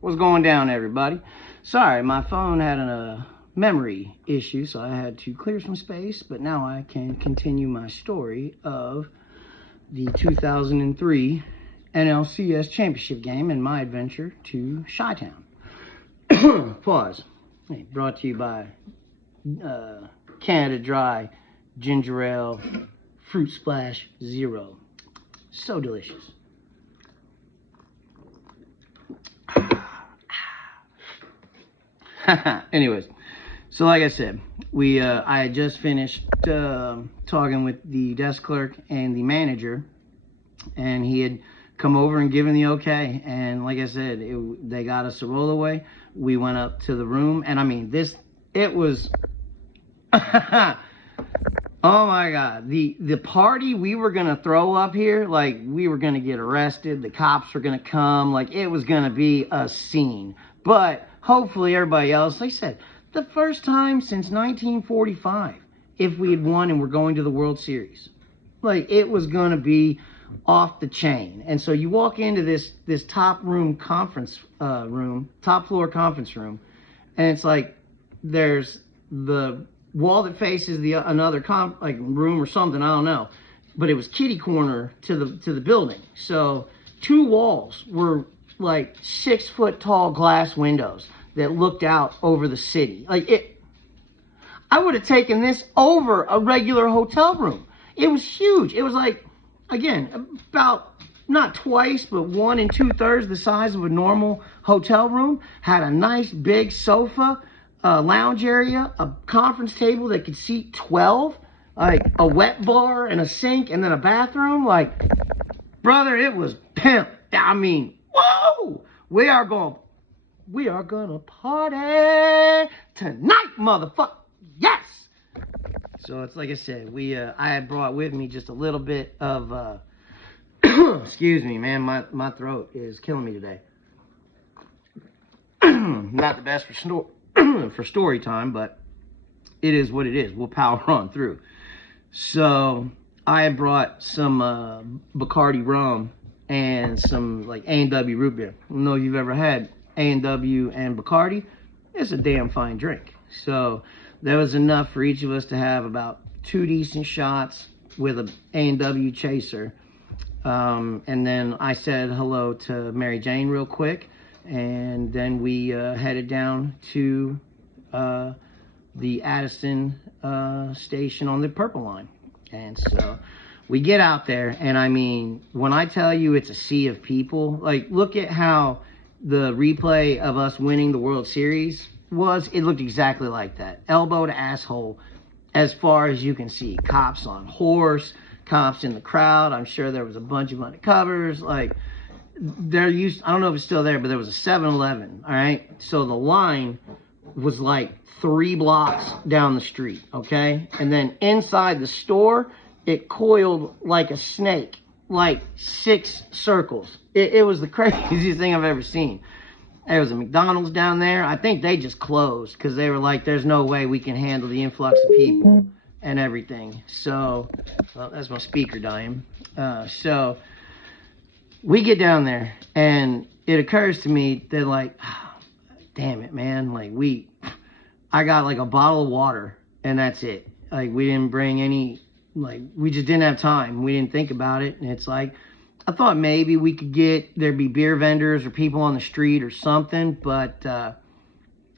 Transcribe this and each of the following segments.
What's going down, everybody? Sorry, my phone had a memory issue, so I had to clear some space, but now I can continue my story of the 2003 NLCS Championship game and my adventure to Chi-Town. Pause. Hey, brought to you by Canada Dry Ginger Ale Fruit Splash Zero. So delicious. Anyways, so like I said, I had just finished talking with the desk clerk and the manager, and he had come over and given the okay. And like I said, they got us a roll away. We went up to the room, and I mean, it was oh my God, the party we were gonna throw up here, like we were gonna get arrested, the cops were gonna come, like it was gonna be a scene. But hopefully everybody else, like I said, the first time since 1945, if we had won and we're going to the World Series, like it was gonna be off the chain. And so you walk into this top floor conference room, and it's like there's the wall that faces another room or something, I don't know, but it was kitty corner to the building. So two walls were like 6 foot tall glass windows that looked out over the city. I would have taken this over a regular hotel room. It was huge. It was like, again, about not twice, but 1 2/3 the size of a normal hotel room. Had a nice big sofa, a lounge area, a conference table that could seat 12, like a wet bar and a sink and then a bathroom. Like, brother, it was pimp. I mean, whoa! We are gonna party tonight, motherfucker. Yes! So it's like I said, I had brought with me just a little bit of excuse me, man, my throat is killing me today. Not the best for story time, but it is what it is. We'll power on through. So I had brought some Bacardi rum and some like A&W root beer. I don't know if you've ever had A&W and Bacardi. It's a damn fine drink. So there was enough for each of us to have about 2 decent shots with a A&W chaser. And then I said hello to Mary Jane real quick, and then we headed down to the Addison station on the Purple Line. And so we get out there, and I mean, when I tell you it's a sea of people, like look at how the replay of us winning the World Series was. It looked exactly like that. Elbow to asshole as far as you can see. Cops on horse, cops in the crowd. I'm sure there was a bunch of undercovers. Like, I don't know if it's still there, but there was a 7-Eleven, all right? So the line was like 3 blocks down the street, okay? And then inside the store, it coiled like a snake, like 6 circles. It was the craziest thing I've ever seen. There was a McDonald's down there. I think they just closed because they were like, there's no way we can handle the influx of people and everything. So, well, that's my speaker dying. So we get down there, and it occurs to me that like, damn it, man. Like I got like a bottle of water, and that's it. Like we didn't bring any, like we just didn't have time. We didn't think about it. And it's like, I thought maybe we could there'd be beer vendors or people on the street or something, but,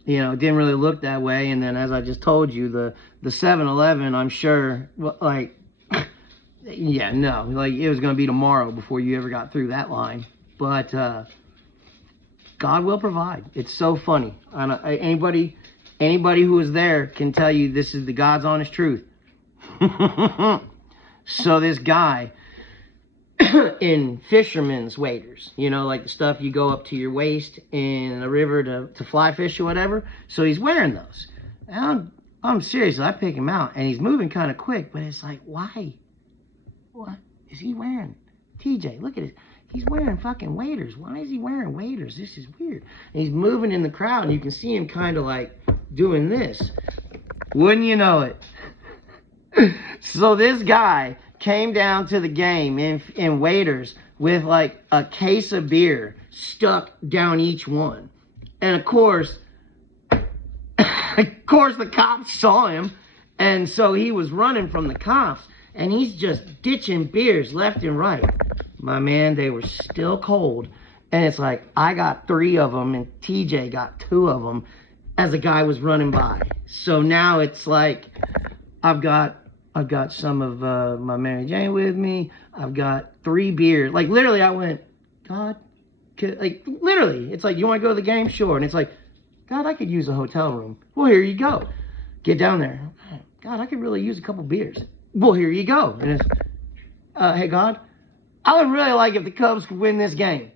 you know, it didn't really look that way. And then as I just told you, the 7-Eleven, I'm sure, like, yeah, no, like it was going to be tomorrow before you ever got through that line. But God will provide. It's so funny. Anybody who was there can tell you this is the God's honest truth. So this guy in fisherman's waders, you know, like the stuff you go up to your waist in a river to fly fish or whatever. So he's wearing those. And I'm serious. I pick him out, and he's moving kind of quick, but it's like, why? What is he wearing? TJ, look at it. He's wearing fucking waders. Why is he wearing waders? This is weird. And he's moving in the crowd, and you can see him kind of like doing this. Wouldn't you know it? So this guy came down to the game in waders with like a case of beer stuck down each one. And of course, the cops saw him, and so he was running from the cops, and he's just ditching beers left and right. My man, they were still cold, and it's like, I got 3 of them, and TJ got 2 of them as the guy was running by. So now it's like, I've got some of my Mary Jane with me. I've got 3 beers. Like, literally, I went, God, like, literally, it's like, you want to go to the game? Sure. And it's like, God, I could use a hotel room. Well, here you go. Get down there. God, I could really use a couple beers. Well, here you go. And it's, hey, God, I would really like if the Cubs could win this game.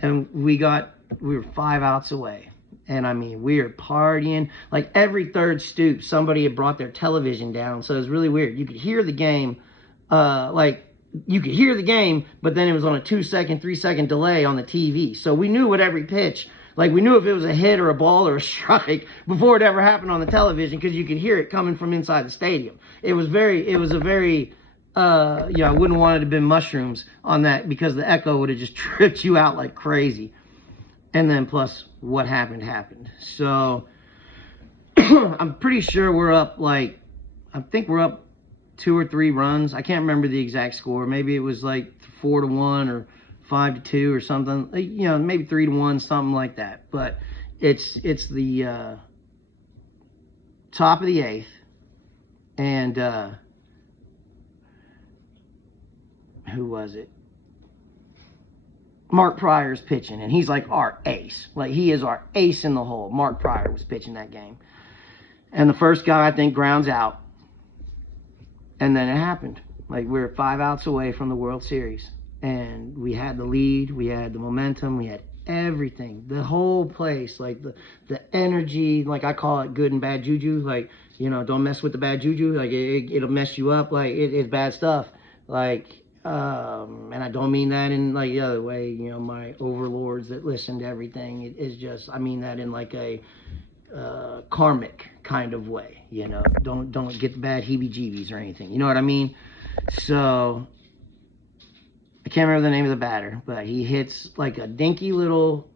And we were 5 outs away. And I mean, we were partying. Like every third stoop, somebody had brought their television down. So it was really weird. You could hear the game, you could hear the game, but then it was on a 2-second, 3-second delay on the TV. So we knew what every pitch, like we knew if it was a hit or a ball or a strike before it ever happened on the television, because you could hear it coming from inside the stadium. It was a very, I wouldn't want it to have been mushrooms on that, because the echo would have just tripped you out like crazy. And then plus what happened. So I'm pretty sure we're up I think we're up 2 or 3 runs. I can't remember the exact score. Maybe it was like 4-1 or 5-2 or something. Maybe 3-1, something like that. But it's the top of the 8th, and who was it? Mark Pryor's pitching, and he's like our ace. Like, he is our ace in the hole. Mark Pryor was pitching that game. And the first guy, I think, grounds out. And then it happened. Like, we were 5 outs away from the World Series. And we had the lead, we had the momentum, we had everything. The whole place, like the energy, like I call it good and bad juju. Like, don't mess with the bad juju. Like, it'll mess you up. Like, it's bad stuff. Like, and I don't mean that in like the other way, my overlords that listen to everything. It is just, I mean that in like a karmic kind of way, don't get the bad heebie-jeebies or anything, you know what I mean? So I can't remember the name of the batter, but he hits like a dinky little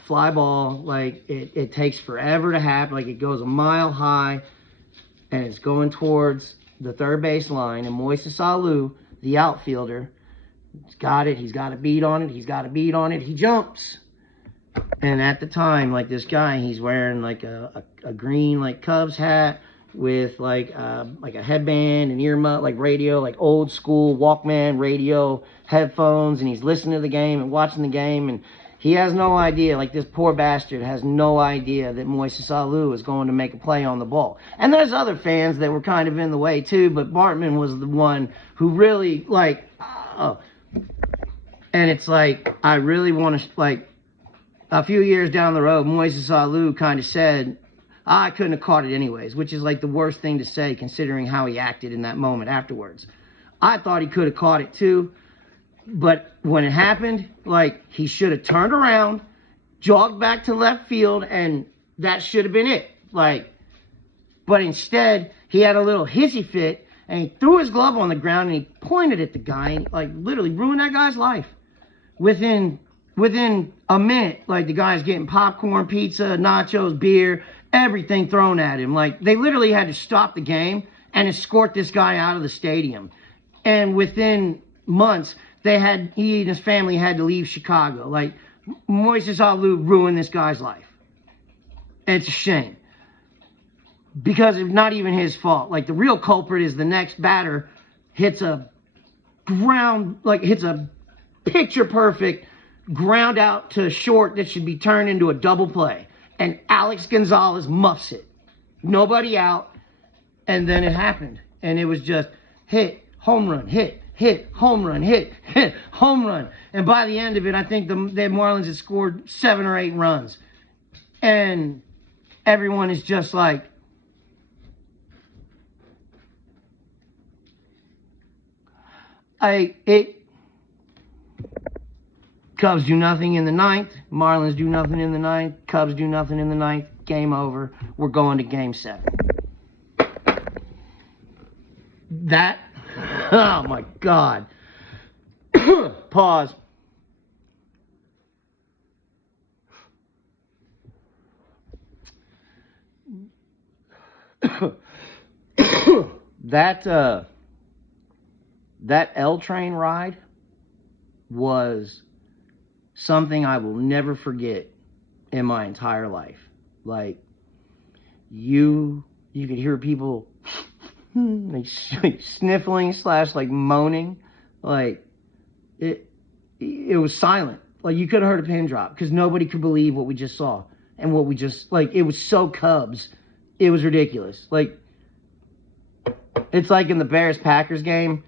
fly ball. Like it takes forever to happen. Like, it goes a mile high, and it's going towards the third base line, and Moises Alou, the outfielder, he's got it. He's got a beat on it. He jumps. And at the time, like, this guy, he's wearing like a green like Cubs hat with like a headband and earmuff, like radio, like old school Walkman radio headphones, and he's listening to the game and watching the game, and he has no idea, like, this poor bastard has no idea that Moises Alou is going to make a play on the ball. And there's other fans that were kind of in the way too, but Bartman was the one who really, like, and it's like, I really want to, like, a few years down the road, Moises Alou kind of said, I couldn't have caught it anyways, which is like the worst thing to say considering how he acted in that moment afterwards. I thought he could have caught it too, but when it happened, like, he should have turned around, jogged back to left field, and that should have been it. Like, but instead, he had a little hissy fit, and he threw his glove on the ground, and he pointed at the guy, and like literally ruined that guy's life. Within a minute, like, the guy's getting popcorn, pizza, nachos, beer, everything thrown at him. Like, they literally had to stop the game and escort this guy out of the stadium. And within months, he and his family had to leave Chicago. Like, Moises Alou ruined this guy's life. And it's a shame, because it's not even his fault. Like, the real culprit is the next batter hits a picture perfect ground out to short that should be turned into a double play, and Alex Gonzalez muffs it. Nobody out, and then it happened, and it was just hit, home run, hit, home run, hit, home run. And by the end of it, I think the Marlins had scored 7 or 8 runs, and everyone is just like, Cubs do nothing in the 9th. Marlins do nothing in the 9th. Cubs do nothing in the 9th. Game over. We're going to Game 7. That, oh my God. Pause. that that L train ride was something I will never forget in my entire life. Like, you could hear people like sniffling slash like moaning. Like, it was silent. Like, you could have heard a pin drop because nobody could believe what we just saw and what we just, like, it was so Cubs. It was ridiculous. Like, it's like in the Bears-Packers game